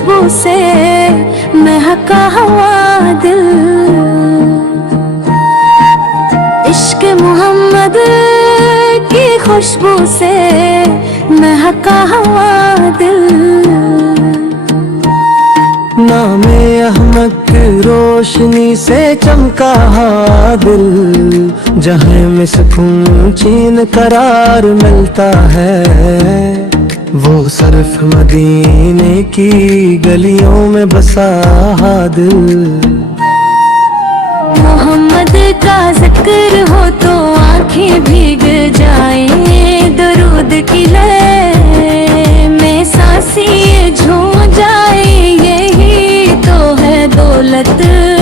खुशबू से महका हुआ दिल, इश्क मोहम्मद की खुशबू से महका हुआ दिल। नामे अहमद की रोशनी से चमका दिल, जहाँ में सुकून चैन करार मिलता है, वो सिर्फ मदीने की गलियों में बसा दिल। मोहम्मद का जिक्र हो तो आंखें भीग जाए, दरूद की लय में सांसें झूम जाए। यही तो है दौलत,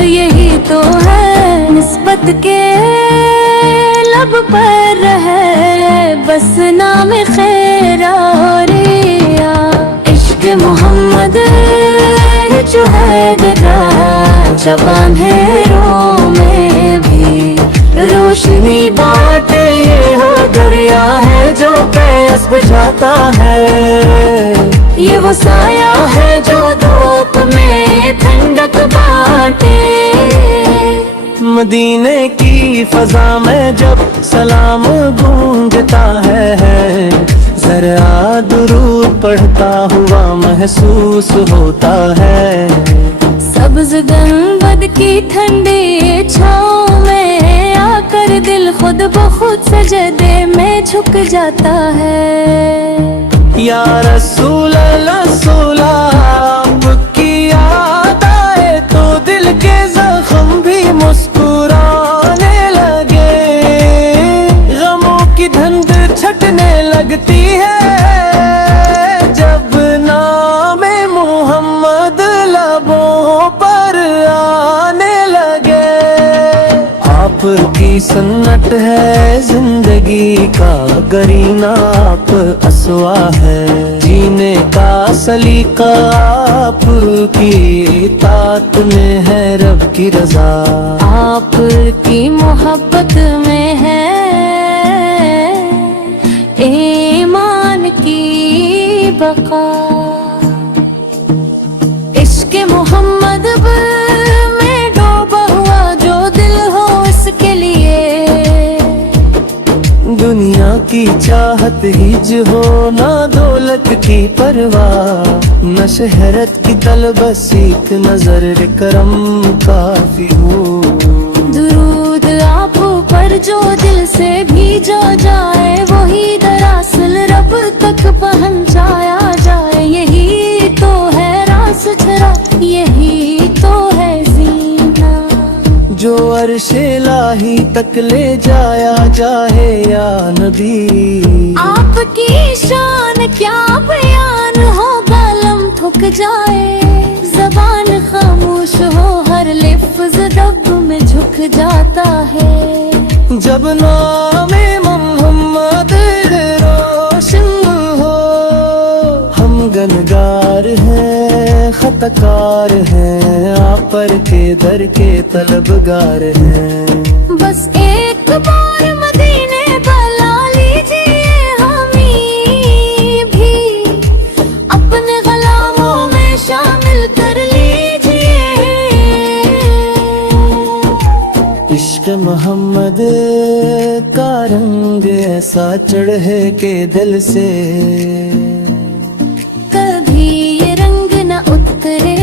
यही तो है निस्बत के लब पर है बस नाम खैर और रिया। इश्क मोहम्मद जो है गदा जबान है रो में भी रोशनी बाटे, ये हो दरिया है जो प्यास बुझाता है, ये वो साया है जो धूप में ठंडक बाटे। मदीने की फजा में जब सलाम गूंजता है, जरा दुरूद पढ़ता हुआ महसूस होता है। सब्ज गंबद की ठंडी छाँव में आकर दिल खुद ब खुद सजदे में झुक जाता है। या रसूल अल्लाह रसूल आपकी याद आए तो दिल के जख्म भी मुस्कुराने लगे, गमों की धुंध छटने लगती है जब नामे मोहम्मद लबों पर आने लगे। आपकी सुन्नत है जिंदगी का गरीना, आप असवा है जीने का सलीका, आपकी इताअत में है रब की रजा, आपकी मोहब्बत में है ईमान की बका। इश्क मोहम्मद में डूबा हुआ जो दिल हो इसके लिए, दुनिया की चाहत हिज हो ना दौलत की परवाह, न शहरत की तलब सीख नजर करम काफी हो। दुरूद आप पर जो दिल से भीजा जाए, वही दरअसल रब तक पहुंचाया जाए। यही तो है रास छरा, यही तो है जीना, जो अर्शे लाही तक ले जाया जाए या नबी। आपकी शान क्या बयान हो, कलम थक जाए, जबान खामोश हो, हर लफ्ज़ रब में झुक जाता है। जब नामे मोहम्मद रोशन हो, हम गनगार हैं खतकार हैं, आप पर के दर के तलबगार हैं। बस एक बार मदीने बुला लीजिए हमें भी, अपने गुलामों में शामिल कर लीजिए। इश्क मोहम्मद का रंग ऐसा चढ़े के दिल से, कभी ये रंग न उतरे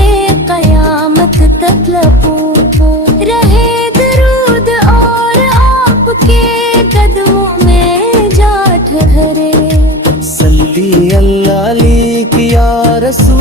कयामत तक लबों पर रहे दरूद और आपके कदमों में जा ठहरे। सल्ली अल्लाह अलैहि या रसूल